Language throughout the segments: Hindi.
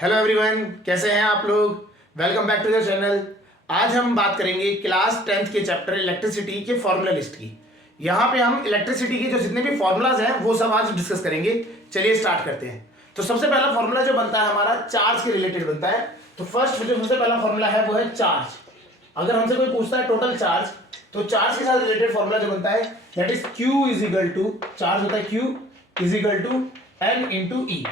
हेलो एवरीवन, कैसे हैं आप लोग। Welcome back to the channel. आज हम बात करेंगे क्लास 10th के चैप्टर इलेक्ट्रिसिटी के फॉर्मूला लिस्ट की। यहाँ पे हम इलेक्ट्रिसिटी के जो जितने भी फॉर्मूलाज हैं वो सब आज डिस्कस करेंगे। चलिए स्टार्ट करते हैं। तो सबसे पहला फॉर्मूला जो बनता है हमारा चार्ज के रिलेटेड बनता है। तो फर्स्ट जो सबसे पहला फॉर्मूला है वो है चार्ज। अगर हमसे कोई पूछता है टोटल चार्ज, तो चार्ज के साथ रिलेटेड फॉर्मूला जो बनता है that is Q is equal to, charge होता है Q is equal to N into E।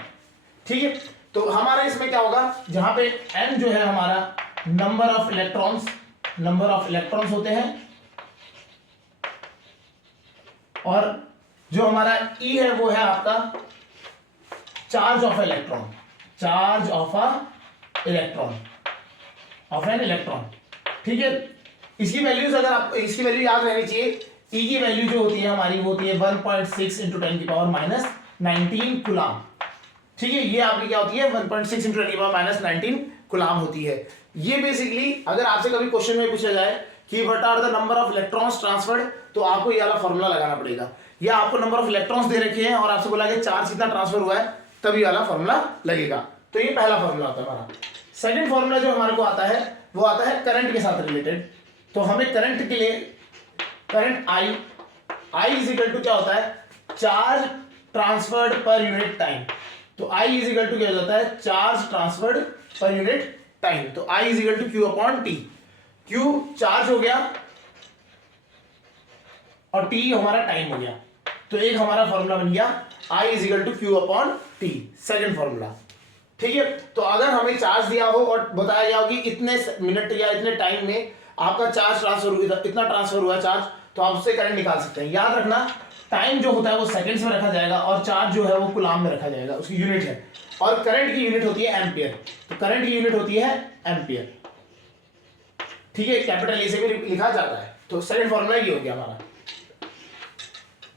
ठीक है, तो हमारा इसमें क्या होगा, जहां पे N जो है हमारा नंबर ऑफ इलेक्ट्रॉन्स होते हैं, और जो हमारा E है वो है आपका चार्ज ऑफ एन इलेक्ट्रॉन। ठीक है, इसकी वैल्यूज अगर आप इसकी वैल्यू याद रहनी चाहिए। E की वैल्यू जो होती है हमारी वो होती है 1.6 इंटू 10 की पावर माइनस 19 कूलाम। ठीक है, ये आपकी क्या होती है 1.6 इंटू 10 की पावर माइनस 19 कूलाम होती है। ये बेसिकली अगर आपसे कभी क्वेश्चन में पूछा जाए कि what are the number of electrons transferred, तो आपको ये वाला फॉर्मूला लगाना पड़ेगा। या आपको नंबर ऑफ इलेक्ट्रॉन्स दे रखे हैं और आपसे बोला कि चार्ज कितना ट्रांसफर हुआ है, तभी वाला फॉर्मूला लगेगा। तो ये पहला फॉर्मूला होता है हमारा। सेकंड फॉर्मूला जो हमारे को आता है वो आता है करंट के साथ रिलेटेड। तो हमें करंट के लिए current I is equal to क्या होता है, charge transferred per unit time. तो I इज इक्वल टू क्या हो जाता है, charge transferred per unit time. तो I is equal to Q upon T। Q charge हो गया और T हमारा टाइम हो गया। तो एक हमारा फॉर्मूला बन गया I is equal to Q upon T, second formula. ठीक है, तो अगर हमें चार्ज दिया हो और बताया गया हो कि इतने मिनट या इतने टाइम में आपका चार्ज ट्रांसफर हुआ, इतना ट्रांसफर हुआ चार्ज, तो आप उससे करंट निकाल सकते हैं। याद रखना, टाइम जो होता है वो सेकंड्स में रखा जाएगा और चार्ज जो है वो कूलाम में रखा जाएगा, उसकी यूनिट है। और करंट की यूनिट होती है एम्पियर। तो करंट की यूनिट होती है एम्पियर। ठीक है, कैपिटल ए से भी लिखा जाता है। तो सेकंड फॉर्मूला ये हो गया हमारा।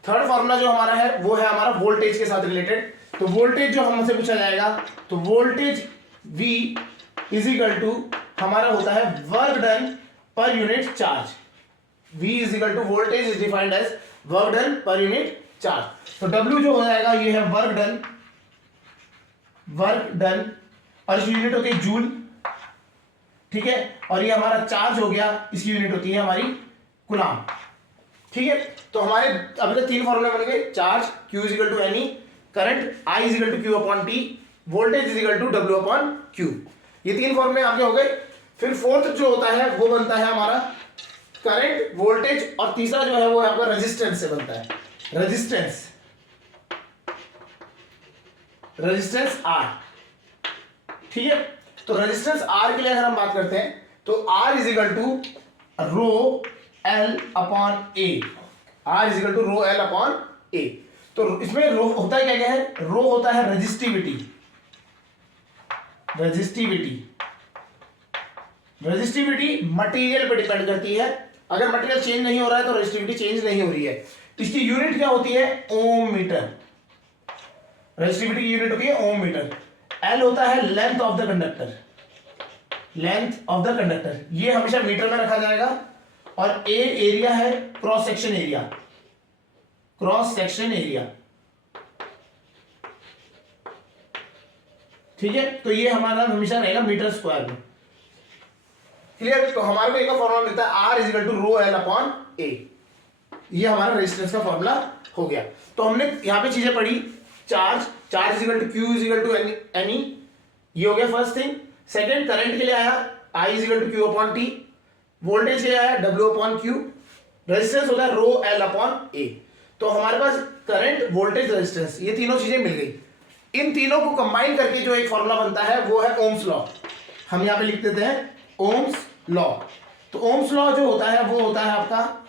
थर्ड फॉर्मूला जो हमारा है वो है हमारा वोल्टेज के साथ रिलेटेड। तो वोल्टेज जो हमसे पूछा जाएगा, तो voltage V is equal to हमारा होता है work done per unit charge. V is equal to voltage is defined as work done per unit charge. तो W जो हो जाएगा ये है वर्क डन और इसकी यूनिट होती है जूल। ठीक है, और ये हमारा चार्ज हो गया, इसकी यूनिट होती है हमारी कूलाम। ठीक है, तो हमारे अभी तक तीन फॉर्मूले बन गए, charge Q is equal to N, current I is equal to Q upon T, voltage is equal to W upon Q। ये तीन फॉर्मूले आपके हो गए। फिर फोर्थ जो होता है वो बनता है हमारा करंट, वोल्टेज, और तीसरा जो है वो आपका रेजिस्टेंस से बनता है। Resistance R। ठीक है, तो रेजिस्टेंस R के लिए अगर हम बात करते हैं तो R is equal to rho L upon A। R is equal to rho L upon A। तो इसमें रो होता है क्या है, रो होता है रेजिस्टिविटी मटेरियल पे डिपेंड करती है। अगर मटेरियल चेंज नहीं हो रहा है तो रेजिस्टिविटी चेंज नहीं हो रही है। इसकी यूनिट क्या होती है, ओम मीटर। रेजिस्टिविटी की यूनिट होती है ओम मीटर। L होता है लेंथ ऑफ द कंडक्टर, ये हमेशा मीटर में रखा जाएगा। और A एरिया है, क्रॉस सेक्शन एरिया। ठीक है, तो ये हमारा हमेशा रहेगा मीटर स्क्वायर में। क्लियर। तो हमारे को एक फॉर्मूला मिलता है R is equal to rho L upon A। ये हमारा रेजिस्टेंस का फॉर्मूला हो गया। तो हमने यहां पे चीजें पढ़ी, charge is equal to Q is equal to N, ये हो गया फर्स्ट थिंग। सेकंड, करंट के लिए आया I is equal to Q upon T, voltage के लिए आया W अपॉन Q, रेजिस्टेंस होता है रो L अपॉन A। तो हमारे पास करंट, वोल्टेज, रेजिस्टेंस, ये तीनों चीजें मिल गई। इन तीनों को कंबाइन करके जो एक फॉर्मूला बनता है वो है ओम्स लॉ। हम यहां पे लिख देते हैं ओम्स लॉ। तो ओम्स लॉ जो होता है वो होता है आपका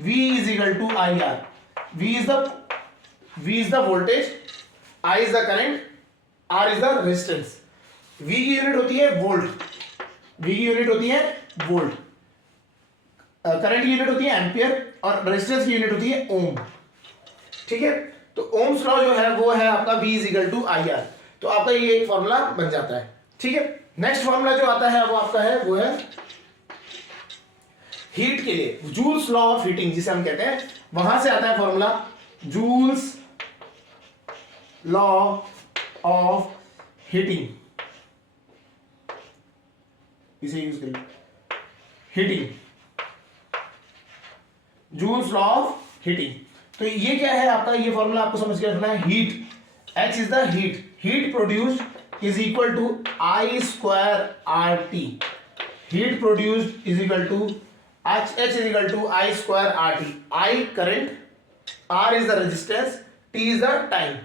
V is equal to IR। V is the voltage, I is the current, R is the resistance. V की यूनिट होती है वोल्ट, करंट की यूनिट होती है एम्पियर, और रेजिस्टेंस की यूनिट होती है ओम। ठीक है, तो ओम्स लॉ जो है वो है आपका V is equal to IR। तो आपका ये एक फॉर्मूला बन जाता है। ठीक है, नेक्स्ट फॉर्मूला जो आता है वो आपका है वो है हीट के लिए, जूल्स लॉ ऑफ हीटिंग जिसे हम कहते हैं, वहां से आता है formula joules law of heating. इसे यूज करिए, heating, Joule's law of heating. तो ये क्या है आपका, ये फॉर्मूला आपको समझ के रखना है। Heat, H is the heat, heat produced is equal to I square RT, heat produced is equal to H is equal to I square RT। I current, R is the resistance, T is the time.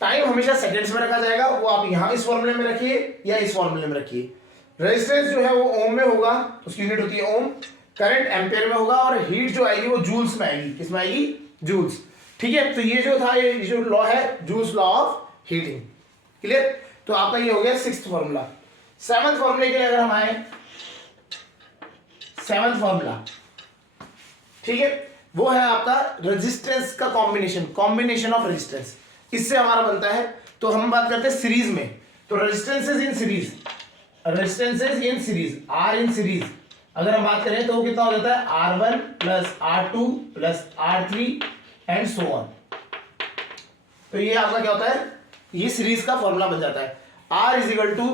Time हमेशा सेकंड्स में रखा जाएगा, वो आप यहां इस फॉर्मूले में रखिए या इस फॉर्मूले में रखिए। रेजिस्टेंस जो है वो ओम में होगा, उसकी यूनिट होती है ओम। करंट एम्पियर में होगा और हीट जो आएगी वो जूल्स में आएगी। किसमें आएगी? जूल्स। ठीक है, तो ये जो था, ये जो लॉ है Joule's law of heating. Clear? तो आपका ये हो गया सिक्स्थ फॉर्मूला। सेवंथ फॉर्मूले के लिए अगर हम आए, सेवंथ फॉर्मूला, ठीक है, वो है आपका रेजिस्टेंस का कॉम्बिनेशन, कॉम्बिनेशन ऑफ रेजिस्टेंस। इससे हमारा बनता है, तो हम बात करते हैं सीरीज में, तो resistances in series, resistances in series, R in series अगर हम बात करें तो वो कितना हो जाता है? R1 plus R2 plus R3 and so on. तो ये आपका क्या होता है? ये सीरीज का फॉर्मूला बन जाता है, R is equal to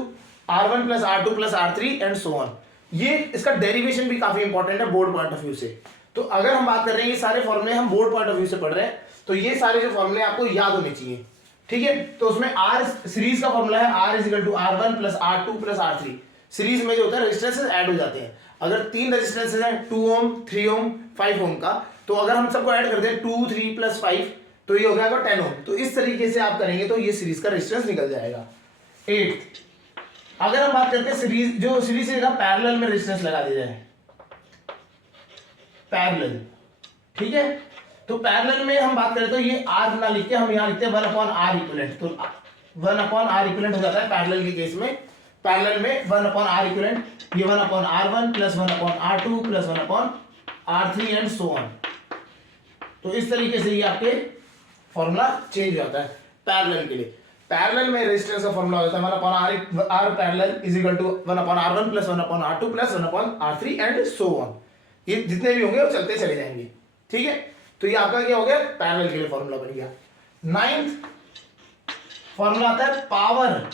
R1 plus R2 plus R3 and so on. ये इसका डेरिवेशन भी काफी इंपॉर्टेंट है बोर्ड पॉइंट ऑफ व्यू से। तो अगर हम बात कर रहे हैं, ये सारे फॉर्मूले हम बोर्ड पॉइंट ऑफ व्यू से पढ़ रहे हैं, तो ये सारे जो फॉर्मूले आपको याद होने चाहिए। ठीक है, तो उसमें R सीरीज का फॉर्मूला है, R is equal to R1 plus R2 plus R3। Series में जो होता है रेजिस्टेंसेस ऐड हो जाते हैं। अगर 3 रेजिस्टेंसेस हैं, 2 ओम, 3 ओम, 5 ओम का, तो अगर हम सबको ऐड करते हैं 2, 3 प्लस 5, तो ये हो गया 10 ओम। तो इस तरीके से आप करेंगे तो ये सीरीज का रेजिस्टेंस निकल जाएगा। 8, अगर हम बात करते हैं सीरीज, जो सीरीज से पैरेलल में रेजिस्टेंस लगा दिया जाए, पैरेलल। ठीक है, तो पैरेलल में हम बात करें तो ये R ना लिख के हम यहाँ लिखते हैं 1/R इक्विवेलेंट। तो 1/R इक्विवेलेंट हो जाता है पैरेलल के केस में। पैरेलल में 1/R इक्विवेलेंट, ये 1/R1 plus 1/R2 plus 1/R3 and so on. तो इस तरीके से ये आपके फॉर्मूला चेंज हो जाता है पैरेलल के लिए। पैरेलल में रेजिस्टेंस का फॉर्मूला हो जाता है 1/R parallel is equal to 1/R1 plus 1/R2 plus 1/R3 and so on. ये जितने भी होंगे वो चलते चले जाएंगे। ठीक है, तो ये आपका क्या हो गया? पैरेलल के लिए फॉर्मूला बन गया। 9th फॉर्मूला आता है पावर।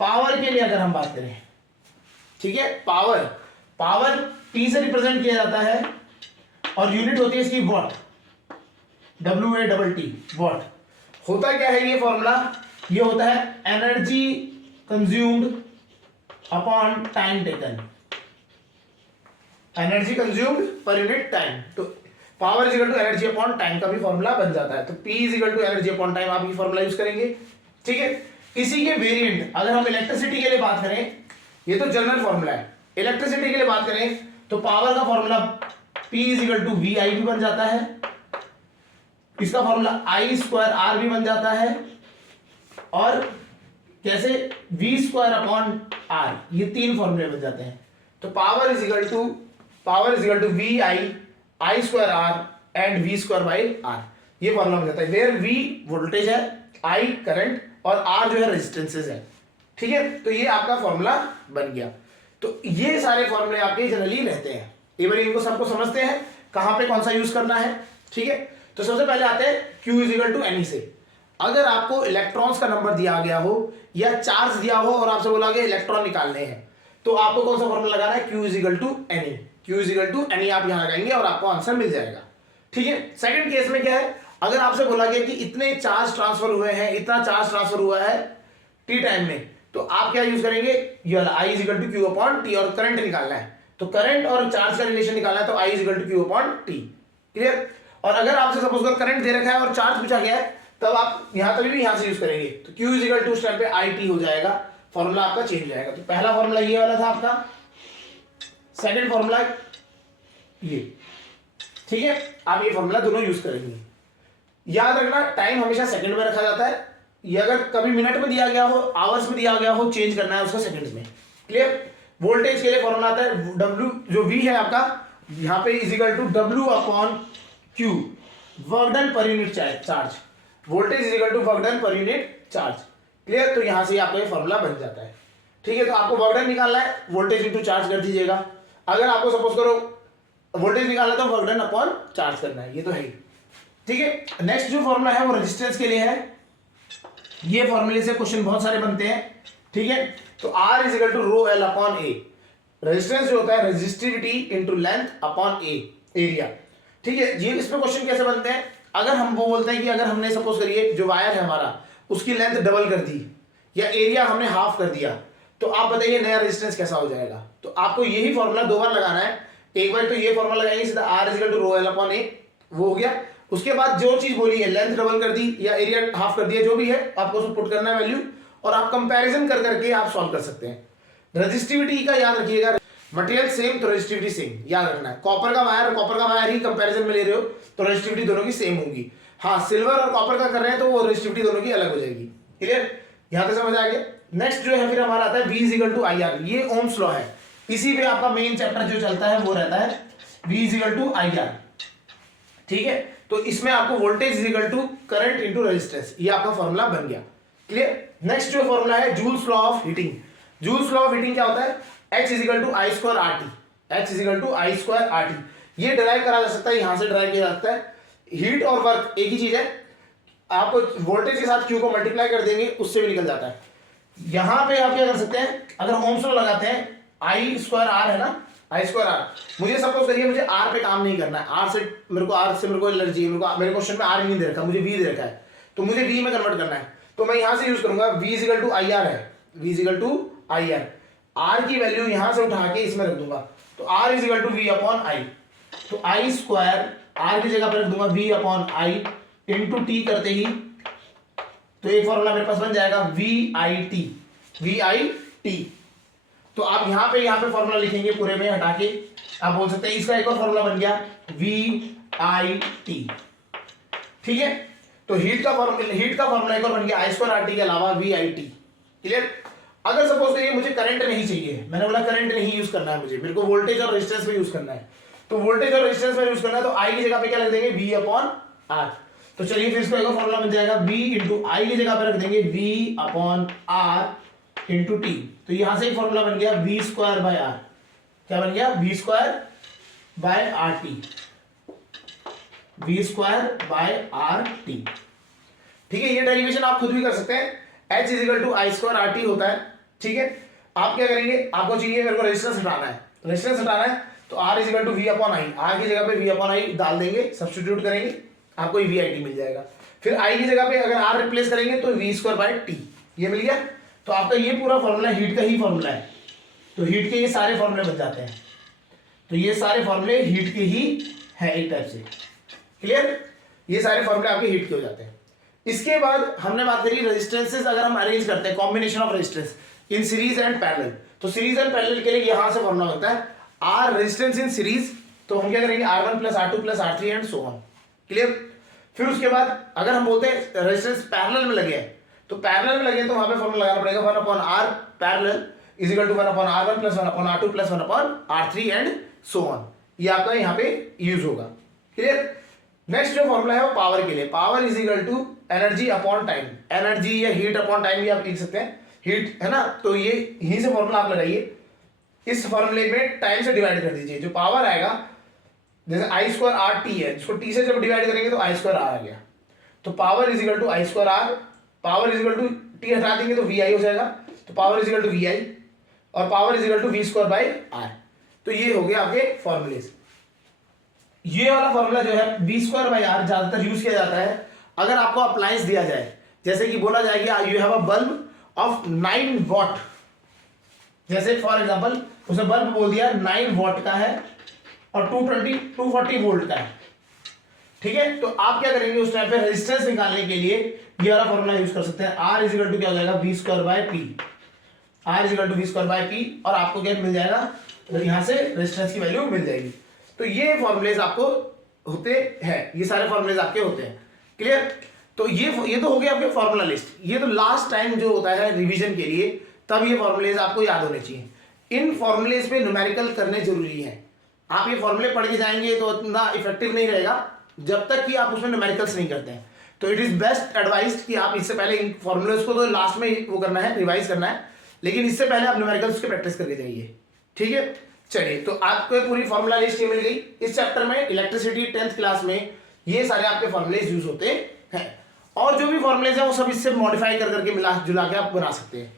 पावर के लिए अगर हम बात करें, ठीक है, पावर, पावर T से रिप्रेजेंट किया जाता है और यूनिट होती है इसकी वॉट, WATT, वॉट। होता क्या है ये फॉर्मूला? ये होता है energy consumed upon time taken, energy consumed per unit time. तो power is equal to energy upon time का भी फॉर्मूला बन जाता है। तो P is equal to energy upon time आप ये फॉर्मूला यूज करेंगे। ठीक है, इसी के वेरिएंट अगर हम इलेक्ट्रिसिटी के लिए बात करें, ये तो जनरल फॉर्मूला है। इलेक्ट्रिसिटी के लिए बात करें तो पावर का formula P is equal to VI भी बन जाता है, इसका फॉर्मूला I स्क्वायर R भी बन जाता है, और कैसे? V स्क्वायर अपॉन R, ये 3 फॉर्मूले बन जाते हैं। तो power is equal to VI, I square R and V square by R, ये फॉर्मूला बन जाता है। वेयर V वोल्टेज है, I करंट और R जो है रेजिस्टेंसेस है। ठीक है, तो ये आपका फॉर्मूला बन गया। तो ये सारे फॉर्मूले आपके जनरली रहते हैं। एक बार इनको सबको समझते हैं कहां पे कौन सा यूज करना है। ठीक है, तो सबसे पहले आते हैं Q is equal to NE से। अगर आपको इलेक्ट्रॉन्स का नंबर दिया गया हो या चार्ज दिया हो और आपसे बोला गया इलेक्ट्रॉन निकालने हैं, तो आपको कौन सा फॉर्मूला लगाना है? Q is equal to NE। Q is equal to NE आप यहां लगाएंगे और आपको आंसर मिल जाएगा। ठीक है, सेकंड केस में क्या है? अगर आपसे बोला गया कि इतने चार्ज ट्रांसफर हुए हैं, इतना चार्ज ट्रांसफर हुआ है T टाइम में, तो आप क्या यूज करेंगे? ये वाला I is equal to Q upon T, और करंट निकालना है तो करंट और चार्ज का रिलेशन निकालना है, तो I is equal to Q upon T। Clear? और अगर आपसे सपोज कर करंट दे रखा है और चार्ज पूछा गया है, तब आप यहां तभी भी यहां से यूज करेंगे, तो Q इज इक्वल टू उस टाइम पे IT हो जाएगा, फॉर्मूला आपका चेंज हो जाएगा। तो पहला फॉर्मूला ये वाला था आपका, सेकंड फॉर्मूला ये। ठीक है, आप ये फॉर्मूला दोनों यूज करेंगे। याद रखना टाइम हमेशा सेकंड में रखा जाता है, ये अगर कभी मिनट में दिया गया हो, आवर्स में दिया गया हो, चेंज करना है उसको सेकंड्स में। क्लियर? वोल्टेज के लिए फॉर्मूला आता है W, जो V है आपका यहाँ पे is equal to W upon Q, work done per unit charge. Voltage is equal to work done per unit charge. Clear? तो यहां से आपका ये फॉर्मूला बन जाता है। ठीक है, तो आपको वर्क डन निकालना है, वोल्टेज इंटू चार्ज कर दीजिएगा। अगर आपको सपोज करो वोल्टेज निकालना तो वर्क डन अपॉन चार्ज करना है, ये तो है ही। ठीक है, नेक्स्ट जो फॉर्मूला है वो रेजिस्टेंस के लिए है। ये फॉर्मूले से क्वेश्चन बहुत सारे बनते हैं। ठीक है, तो R is equal to rho L upon A. Resistance जो होता है resistivity into length upon A, area. ठीक है, ये इसमें क्वेश्चन कैसे बनते हैं, अगर हम वो बोलते हैं कि अगर हमने सपोज करिए जो वायर है हमारा उसकी लेंथ डबल कर दी या एरिया हमने हाफ कर दिया, तो आप बताइए नया रेजिस्टेंस कैसा हो जाएगा। तो आपको यही फॉर्मूला दो बार लगाना है। एक बार तो ये फॉर्मूला लगाएंगे सीधा R is equal to rho L upon A, वो हो गया। उसके बाद जो चीज बोली है लेंथ डबल कर दी या एरिया हाफ कर दिया, जो भी है आपको उसको पुट करना है वैल्यू, और आप कंपैरिजन कर करके आप सॉल्व कर सकते हैं। रेजिस्टिविटी का याद रखिएगा, मटेरियल सेम तो रेजिस्टिविटी सेम, याद रखना है। कॉपर का वायर ही कंपैरिजन में ले रहे हो तो रेजिस्टिविटी दोनों की सेम होगी। हाँ, सिल्वर और कॉपर का कर रहे हैं तो वो रेजिस्टिविटी दोनों की अलग हो जाएगी। क्लियर, यहां तक समझ आ गया। नेक्स्ट जो है फिर हमारा आता है V is equal to I R. ये ओम्स लॉ है, इसी पे आपका मेन चैप्टर जो चलता है वो रहता है V is equal to I R. ठीक है, तो इसमें आपको voltage is equal to current into resistance, ये आपका फॉर्मूला बन गया। क्लियर। नेक्स्ट जो फॉर्मूला है Joule's law of heating. Joule's law of heating क्या होता है, H is equal to I square R T. H is equal to I square R T. ये डिराइव करा जा सकता है, यहां से डिराइव किया जा सकता है। हीट और वर्क एक ही चीज है, आप वोल्टेज के साथ Q को मल्टीप्लाई कर देंगे उससे भी निकल जाता है। यहां पे आप क्या कर सकते हैं, अगर ओम्स लॉ लगाते हैं, आई स्क्वायर आर है ना, आई स्क्वायर आर। मुझे सपोज करिए मुझे आर पे काम नहीं करना है, आर से मेरे को एलर्जी है, मेरे क्वेश्चन में आर नहीं दे रखा, मुझे वी दे रखा है, तो मुझे वी में कन्वर्ट करना है। तो मैं यहां से यूज करूंगा V is equal to I R है, V is equal to I R. R की वैल्यू यहां से उठा के इसमें रख दूंगा, तो R is equal to V upon I. तो आई स्क्वायर आर की जगह पर रख दूंगा V upon I into T करते ही, तो एक फॉर्मूला मेरे पास बन जाएगा V I T, V I T. तो आप यहां पे फॉर्मूला लिखेंगे पूरे में हटा के, आप बोल सकते हैं इसका एक और फॉर्मूला बन गया वी आई टी। ठीक है, तो हीट का फॉर्मूला एक और बन गया आई स्क्वायर आर टी के अलावा वी आई टी। क्लियर। अगर सपोज करिए मुझे करंट नहीं चाहिए, मैंने बोला करंट नहीं यूज करना है, मेरे को वोल्टेज और रेजिस्टेंस में यूज करना है, तो वोल्टेज और रेजिस्टेंस में यूज करना है, तो आई की जगह पे क्या रख देंगे वी अपॉन आर। तो चलिए फिर इसको एक और फॉर्मूला बन जाएगा वी इंटू आई की जगह पे रख देंगे V upon R into T. तो यहां से एक फॉर्मूला बन गया वी स्क्वायर बाय आर। क्या बन गया, V square by R T, V square by R T. ठीक है, ये डेरिवेशन आप खुद भी कर सकते हैं। H is equal to I square R T होता है। ठीक है, आप क्या करेंगे, आपको चाहिए मेरे को रेजिस्टेंस हटाना है, तो R is equal to V upon I, R की जगह पे वी अपॉन आई डाल देंगे, सब्स्टिट्यूट करेंगे, आपको वी आई टी मिल जाएगा। फिर आई की जगह पे अगर आर रिप्लेस करेंगे तो वी स्क्वायर बाय टी, ये मिल गया। तो आपका ये पूरा फॉर्मूला हीट का ही फॉर्मूला है, तो हीट के ये सारे फॉर्मूले बन जाते हैं। तो ये सारे फॉर्मूले हीट के ही है एक टाइप से। क्लियर, ये सारे फॉर्मूले आपके हीट के हो जाते हैं। इसके बाद हमने बात करी रेजिस्टेंसेस, अगर हम अरेंज करते हैं combination of resistance in series and parallel, तो सीरीज एंड पैरेलल के लिए यहां से फॉर्मूला होता है आर रेजिस्टेंस इन सीरीज, तो हम क्या करेंगे R1 plus R2 plus R3 and so on. Clear. फिर उसके बाद अगर हम बोलते हैं रेजिस्टेंस पैरेलल में लगे हैं, तो पैरेलल में लगे तो वहां पे फॉर्मूला लगाना पड़ेगा 1 upon R parallel is equal to 1 upon R1 plus 1 upon R2 plus 1 upon R3 and so on. ये आपका यहाँ पे यूज होगा। क्लियर। नेक्स्ट जो फॉर्मूला है वो पावर के लिए, power is equal to energy upon time, energy या हीट अपॉन टाइम भी आप लिख सकते हैं, हीट है ना, तो ये यहीं से फॉर्मूला आप लगाइए, इस फॉर्मूले में टाइम से डिवाइड कर दीजिए, जो पावर आएगा जैसे आई स्क्वायर आर टी है, इसको टी से जब डिवाइड करेंगे तो आई स्क्वायर आर आ गया, तो power is equal to I square R, power is equal to T हटा देंगे तो वी आई हो जाएगा, तो power is equal to V I और power is equal to V square by R. तो ये हो गया आपके फॉर्मूलेज। ये वाला फॉर्मूला जो है वी स्क्वायर बाई आर ज्यादातर यूज किया जाता है अगर आपको अप्लायंस दिया जाए, जैसे कि बोला जाएगा you have a bulb of 9 what, जैसे फॉर एग्जांपल उसने बल्ब बोल दिया 9 वॉट का है और 240 वोल्ट का है। ठीक है, तो आप क्या करेंगे उस टाइम पे रेजिस्टेंस निकालने के लिए ये वाला फॉर्मूला यूज कर सकते हैं, आर इज इक्वल टू क्या हो जाएगा V square by P, R is equal to V square by P, और आपको क्या मिल जाएगा, तो यहां से रेजिस्टेंस की वैल्यू मिल जाएगी। तो ये फॉर्मूलेज आपको होते हैं, ये सारे फॉर्मूलेज आपके होते हैं। क्लियर। तो ये तो हो गया आपके फॉर्मूला लिस्ट। ये तो लास्ट टाइम जो होता है रिवीजन के लिए, तब ये फॉर्मूलेज आपको याद होने चाहिए। इन फॉर्मूलेज पे न्यूमेरिकल करने जरूरी है। आप ये फॉर्मूले पढ़ के जाएंगे तो उतना इफेक्टिव नहीं रहेगा जब तक कि आप उसमें न्यूमेरिकल्स नहीं करते हैं। तो इट इज बेस्ट एडवाइस्ड कि आप इससे पहले इन फॉर्मूलेज को तो लास्ट में वो करना है, रिवाइज करना है, लेकिन इससे पहले आप न्यूमेरिकल्स की प्रैक्टिस करके जाइए। ठीक है, चलिए, तो आपको पूरी फॉर्मूला लिस्ट मिल गई। इस चैप्टर में इलेक्ट्रिसिटी 10th क्लास में ये सारे आपके फॉर्मूलेज यूज होते हैं, और जो भी फॉर्मूलेज है वो सब इससे मॉडिफाई कर करके मिला जुला के आप बना सकते हैं।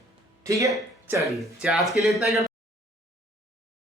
ठीक है, चलिए आज के लिए इतना ही करते हैं।